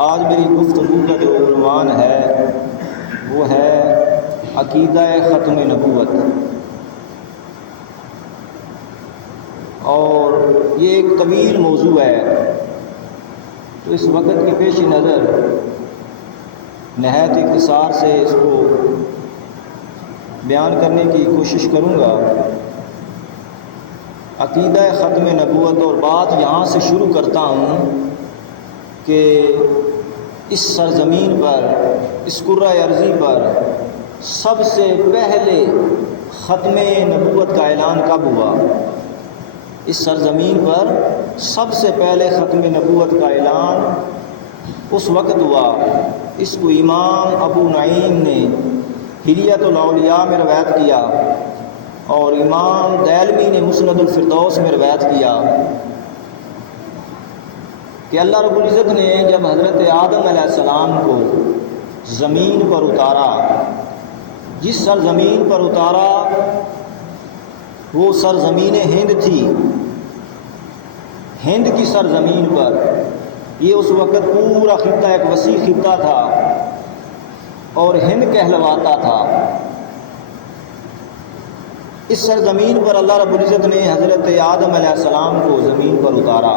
آج میری گفتگو کا جو عنوان ہے وہ ہے عقیدہ ختم نبوت، اور یہ ایک طویل موضوع ہے، تو اس وقت کے پیش نظر نہایت اختصار سے اس کو بیان کرنے کی کوشش کروں گا۔ عقیدہ ختم نبوت، اور بات یہاں سے شروع کرتا ہوں کہ اس سرزمین پر، اس کرۂ ارضی پر سب سے پہلے ختم نبوت کا اعلان کب ہوا؟ اس سرزمین پر سب سے پہلے ختم نبوت کا اعلان اس وقت ہوا، اس کو امام ابو نعیم نے حلیۃ الاولیاء میں روایت کیا، اور امام دیلمی نے مسند الفردوس میں روایت کیا کہ اللہ رب العزت نے جب حضرت آدم علیہ السلام کو زمین پر اتارا، جس سرزمین پر اتارا وہ سرزمین ہند تھی۔ ہند کی سرزمین پر، یہ اس وقت پورا خطہ ایک وسیع خطہ تھا اور ہند کہلواتا تھا۔ اس سرزمین پر اللہ رب العزت نے حضرت آدم علیہ السلام کو زمین پر اتارا،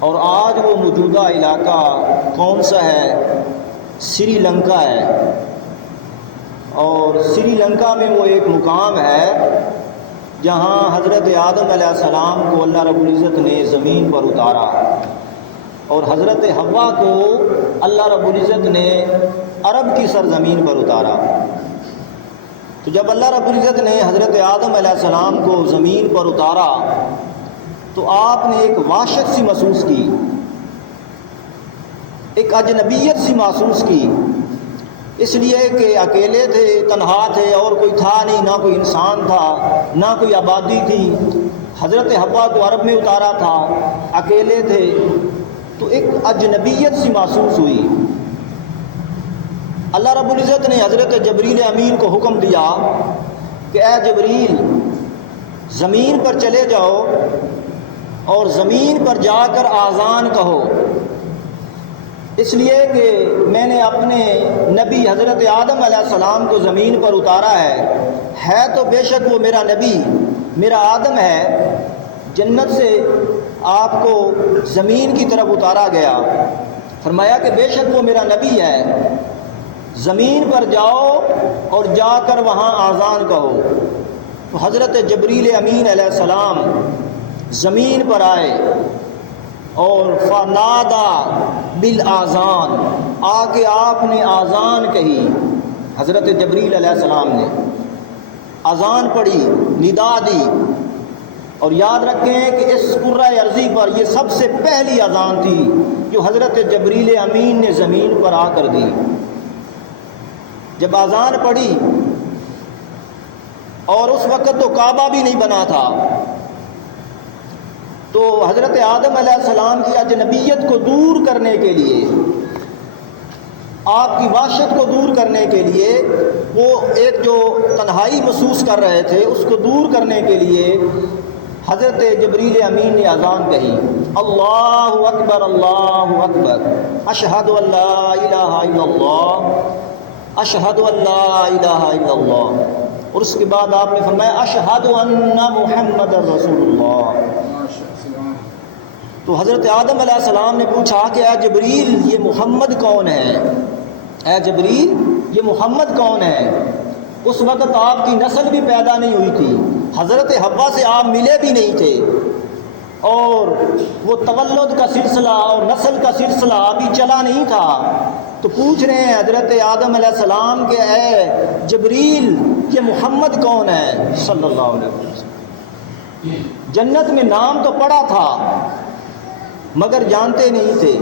اور آج وہ موجودہ علاقہ کون سا ہے؟ سری لنکا ہے، اور سری لنکا میں وہ ایک مقام ہے جہاں حضرت آدم علیہ السلام کو اللہ رب العزت نے زمین پر اتارا، اور حضرت حوا کو اللہ رب العزت نے عرب کی سرزمین پر اتارا۔ تو جب اللہ رب العزت نے حضرت آدم علیہ السلام کو زمین پر اتارا تو آپ نے ایک وحشت سی محسوس کی، ایک اجنبیت سی محسوس کی، اس لیے کہ اکیلے تھے، تنہا تھے، اور کوئی تھا نہیں، نہ کوئی انسان تھا، نہ کوئی آبادی تھی۔ حضرت حوا کو عرب میں اتارا تھا، اکیلے تھے، تو ایک اجنبیت سی محسوس ہوئی۔ اللہ رب العزت نے حضرت جبریل امین کو حکم دیا کہ اے جبریل، زمین پر چلے جاؤ اور زمین پر جا کر آذان کہو، اس لیے کہ میں نے اپنے نبی حضرت آدم علیہ السلام کو زمین پر اتارا ہے تو بے شک وہ میرا نبی، میرا آدم ہے، جنت سے آپ کو زمین کی طرف اتارا گیا۔ فرمایا کہ بے شک وہ میرا نبی ہے، زمین پر جاؤ اور جا کر وہاں آذان کہو۔ تو حضرت جبریل امین علیہ السلام زمین پر آئے اور فنادا بالآذان، آ کے آپ نے آذان کہی۔ حضرت جبریل علیہ السلام نے آذان پڑھی، ندا دی، اور یاد رکھیں کہ اس کرۂ ارضی پر یہ سب سے پہلی آذان تھی جو حضرت جبریل امین نے زمین پر آ کر دی۔ جب آذان پڑھی، اور اس وقت تو کعبہ بھی نہیں بنا تھا، تو حضرت آدم علیہ السلام کی اجنبیت کو دور کرنے کے لیے، آپ کی وحشت کو دور کرنے کے لیے، وہ ایک جو تنہائی محسوس کر رہے تھے اس کو دور کرنے کے لیے حضرت جبریل امین نے اذان کہی، اللہ اکبر اللہ اکبر، اشہد ان لا الہ الا اللہ، اشہد ان لا الہ الا اللہ، اور اس کے بعد آپ نے فرمایا اشہد ان محمد رسول اللہ۔ تو حضرت آدم علیہ السلام نے پوچھا کہ اے جبریل، یہ محمد کون ہے؟ اے جبریل، یہ محمد کون ہے؟ اس وقت آپ کی نسل بھی پیدا نہیں ہوئی تھی، حضرت حوا سے آپ ملے بھی نہیں تھے، اور وہ تولد کا سلسلہ اور نسل کا سلسلہ ابھی چلا نہیں تھا۔ تو پوچھ رہے ہیں حضرت آدم علیہ السلام کہ اے جبریل، یہ محمد کون ہے صلی اللہ علیہ وسلم؟ جنت میں نام تو پڑا تھا مگر جانتے نہیں تھے،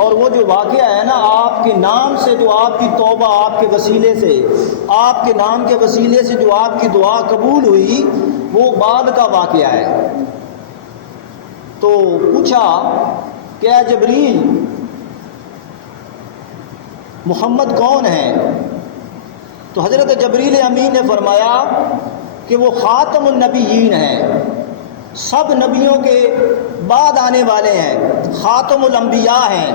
اور وہ جو واقعہ ہے نا، آپ کے نام سے جو آپ کی توبہ، آپ کے وسیلے سے، آپ کے نام کے وسیلے سے جو آپ کی دعا قبول ہوئی، وہ بعد کا واقعہ ہے۔ تو پوچھا کہ اے جبریل، محمد کون ہے؟ تو حضرت جبریل امین نے فرمایا کہ وہ خاتم النبیین ہیں، سب نبیوں کے بعد آنے والے ہیں، خاتم الانبیاء ہیں،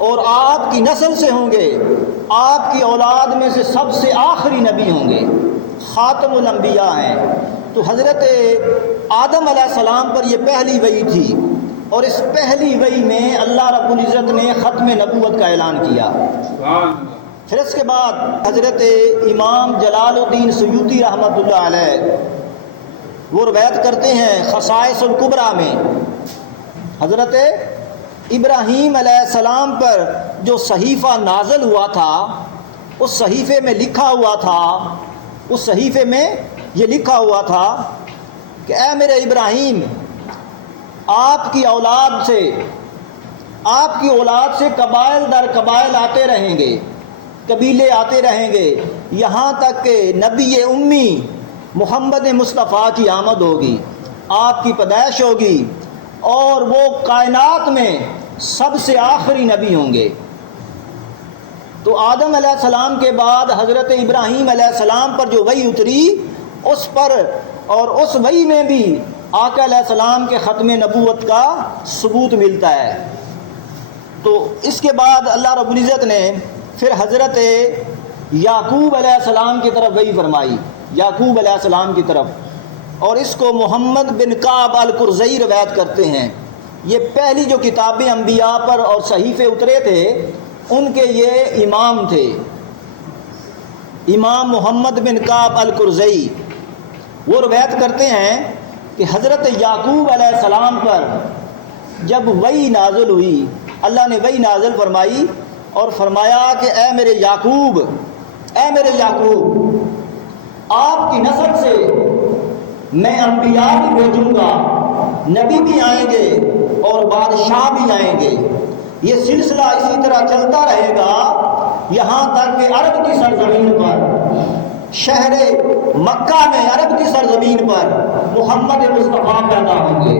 اور آپ کی نسل سے ہوں گے، آپ کی اولاد میں سے سب سے آخری نبی ہوں گے، خاتم الانبیاء ہیں۔ تو حضرت آدم علیہ السلام پر یہ پہلی وحی تھی، اور اس پہلی وحی میں اللہ رب العزت نے ختم نبوت کا اعلان کیا۔ پھر اس کے بعد حضرت امام جلال الدین سیوطی رحمۃ اللہ علیہ وہ روایت کرتے ہیں خصائص الکبریٰ میں، حضرت ابراہیم علیہ السلام پر جو صحیفہ نازل ہوا تھا، اس صحیفے میں لکھا ہوا تھا، اس صحیفے میں یہ لکھا ہوا تھا کہ اے میرے ابراہیم، آپ کی اولاد سے قبائل در قبائل آتے رہیں گے، قبیلے آتے رہیں گے، یہاں تک کہ نبی امی محمد مصطفیٰ کی آمد ہوگی، آپ کی پیدائش ہوگی، اور وہ کائنات میں سب سے آخری نبی ہوں گے۔ تو آدم علیہ السلام کے بعد حضرت ابراہیم علیہ السلام پر جو وحی اتری، اس پر اور اس وحی میں بھی آقا علیہ السلام کے ختم نبوت کا ثبوت ملتا ہے۔ تو اس کے بعد اللہ رب العزت نے پھر حضرت یعقوب علیہ السلام کی طرف وحی فرمائی، یعقوب علیہ السلام کی طرف، اور اس کو محمد بن کعب القرظی روایت کرتے ہیں۔ یہ پہلی جو کتابیں انبیاء پر اور صحیفے اترے تھے، ان کے یہ امام تھے، امام محمد بن کعب القرظی۔ وہ روایت کرتے ہیں کہ حضرت یعقوب علیہ السلام پر جب وحی نازل ہوئی، اللہ نے وحی نازل فرمائی اور فرمایا کہ اے میرے یعقوب، آپ کی نسل سے میں انبیاء بھی بھیجوں گا، نبی بھی آئیں گے اور بادشاہ بھی آئیں گے۔ یہ سلسلہ اسی طرح چلتا رہے گا یہاں تک کہ عرب کی سرزمین پر، شہر مکہ میں عرب کی سرزمین پر محمد مصطفیٰ پیدا ہوں گے،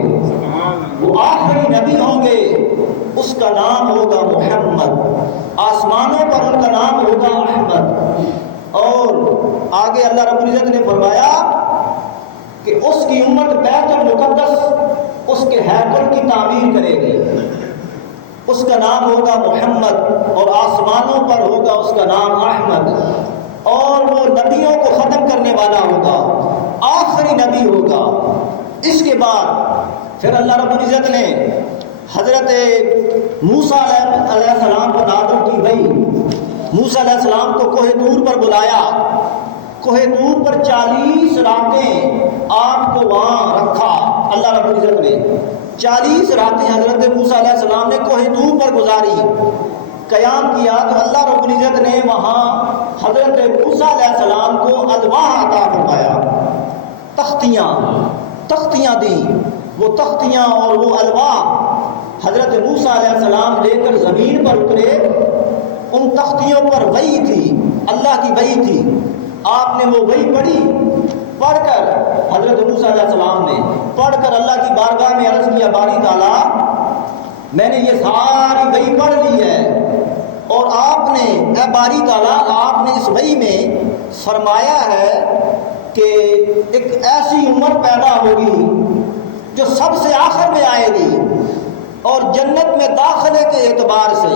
وہ آخری نبی ہوں گے، اس کا نام ہوگا محمد، آسمانوں پر ان کا نام ہوگا احمد۔ اور آگے اللہ رب العزت نے فرمایا کہ اس کی امت بیت المقدس اس کے ہیکل کی تعمیر کرے گی، اس کا نام ہوگا محمد، اور آسمانوں پر ہوگا اس کا نام احمد، اور وہ نبیوں کو ختم کرنے والا ہوگا، آخری نبی ہوگا۔ اس کے بعد پھر اللہ رب العزت نے حضرت موسیٰ علیہ السلام پر نازل کی وحی، موسیٰ علیہ السلام کو کوہ طور پر بلایا، کوہ طور پر 40 راتیں آپ کو وہاں رکھا اللہ رب العزت نے، 40 راتیں حضرت موسیٰ علیہ السلام نے کوہ طور پر گزاری، قیام کیا۔ تو اللہ رب العزت نے وہاں حضرت موسیٰ علیہ السلام کو الواح عطا فرمایا، تختیاں دیں، وہ تختیاں اور وہ الواح حضرت موسیٰ علیہ السلام لے کر زمین پر اترے۔ ان تختیوں پر وحی تھی، اللہ کی وحی تھی، آپ نے وہ وحی پڑھ کر حضرت موسیٰ علیہ السلام نے پڑھ کر اللہ کی بارگاہ میں عرض کیا، باری تعالیٰ میں نے یہ ساری وحی پڑھ لی ہے، اور آپ نے اے باری تعالیٰ آپ نے اس وحی میں فرمایا ہے کہ ایک ایسی امت پیدا ہوگی جو سب سے آخر میں آئے گی، اور جنت میں داخلے کے اعتبار سے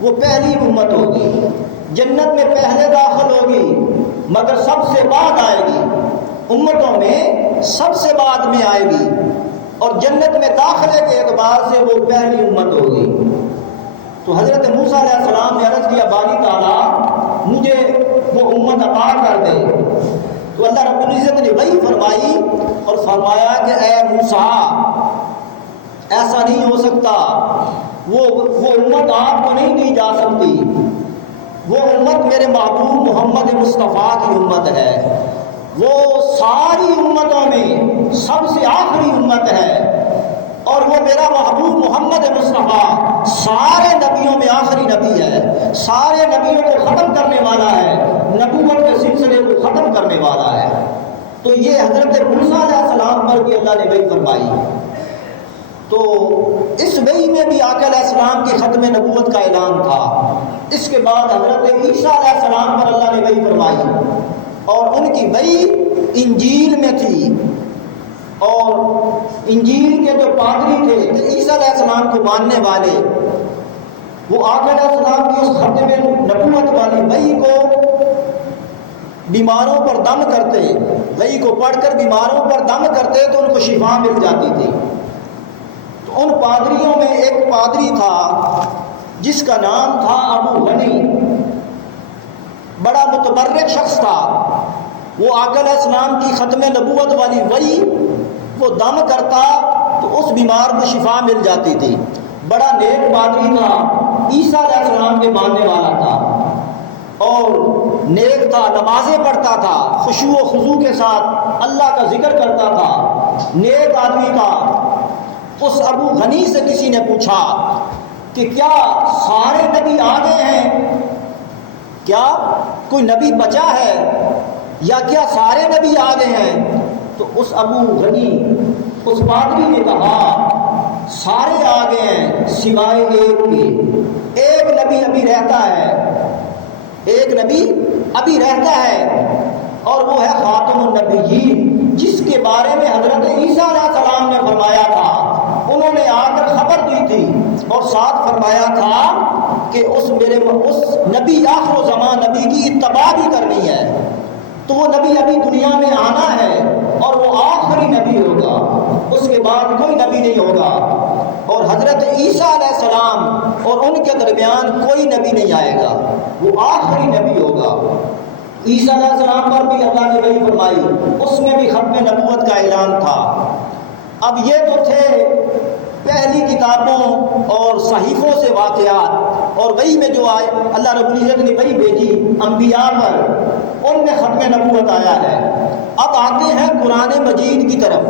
وہ پہلی امت ہوگی، جنت میں پہلے داخل ہوگی مگر سب سے بعد آئے گی، امتوں میں سب سے بعد میں آئے گی، اور جنت میں داخلے کے اعتبار سے وہ پہلی امت ہوگی۔ تو حضرت موسیٰ علیہ السلام نے عرض کیا، باری تعالیٰ مجھے وہ امت عطا کر دے۔ تو اللہ رب العزت نے وحی فرمائی اور فرمایا کہ اے موسیٰ ایسا نہیں ہو سکتا، وہ امت آپ کو نہیں دی جا سکتی، وہ امت میرے محبوب محمد مصطفیٰ کی امت ہے، وہ ساری امتوں میں سب سے آخری امت ہے، اور وہ میرا محبوب محمد مصطفیٰ سارے نبیوں میں آخری نبی ہے، سارے نبیوں کو ختم کرنے والا ہے، نبوت کے سلسلے کو ختم کرنے والا ہے۔ تو یہ حضرت موسیٰ علیہ السلام پر بھی اللہ نے وحی فرمائی۔ تو اس وحی میں بھی آقا علیہ السلام کی ختم نبوت کا اعلان تھا۔ اس کے بعد حضرت عیسیٰ علیہ السلام پر اللہ نے وحی فرمائی، اور ان کی وحی انجیل میں تھی، اور انجیل کے جو پادری تھے عیسیٰ علیہ السلام کو ماننے والے، وہ آقا علیہ السلام کی اس ختم نبوت والی وحی کو بیماروں پر دم کرتے، وحی کو پڑھ کر بیماروں پر دم کرتے تو ان کو شفا مل جاتی تھی۔ تو ان پادریوں میں ایک پادری تھا جس کا نام تھا ابو غنی، بڑا متبرک شخص تھا۔ وہ آقا علیہ السلام کی ختم نبوت والی وحی وہ دم کرتا تو اس بیمار کو شفا مل جاتی تھی۔ بڑا نیک پادری تھا، عیسیٰ علیہ السلام کے ماننے والا تھا اور نیک تھا، نمازیں پڑھتا تھا، خشوع و خضوع کے ساتھ اللہ کا ذکر کرتا تھا، نیک آدمی تھا۔ اس ابو غنی سے کسی نے پوچھا کہ کیا سارے نبی آ گئے ہیں، کیا کوئی نبی بچا ہے یا کیا سارے نبی آ گئے ہیں؟ تو اس ابو غنی اس پادری نے کہا سارے آ گئے ہیں سوائے ایک کے، ایک نبی ابھی رہتا ہے، ایک نبی ابھی رہتا ہے اور وہ ہے خاتم النبیین، جس کے بارے میں حضرت عیسیٰ علیہ السلام نے فرمایا تھا۔ انہوں نے آ کر خبر دی تھی اور ساتھ فرمایا تھا کہ اس نبی آخر و زمان نبی کی اتباع بھی کرنی ہے، تو وہ نبی ابھی دنیا میں آنا ہے اور وہ آخری نبی ہوگا، اس کے بعد کوئی نبی نہیں ہوگا، اور حضرت عیسیٰ علیہ السلام اور ان کے درمیان کوئی نبی نہیں آئے گا، وہ آخری نبی ہوگا۔ عیسیٰ علیہ السلام پر بھی اللہ نے وحی فرمائی، اس میں بھی ختم نبوت کا اعلان تھا۔ اب یہ تو تھے پہلی کتابوں اور صحیفوں سے واقعات، اور وہی میں جو آئے اللہ رب العزت نے وہی بھیجی انبیاء پر، ان میں ختم نبوت آیا ہے۔ اب آتے ہیں قرآن مجید کی طرف۔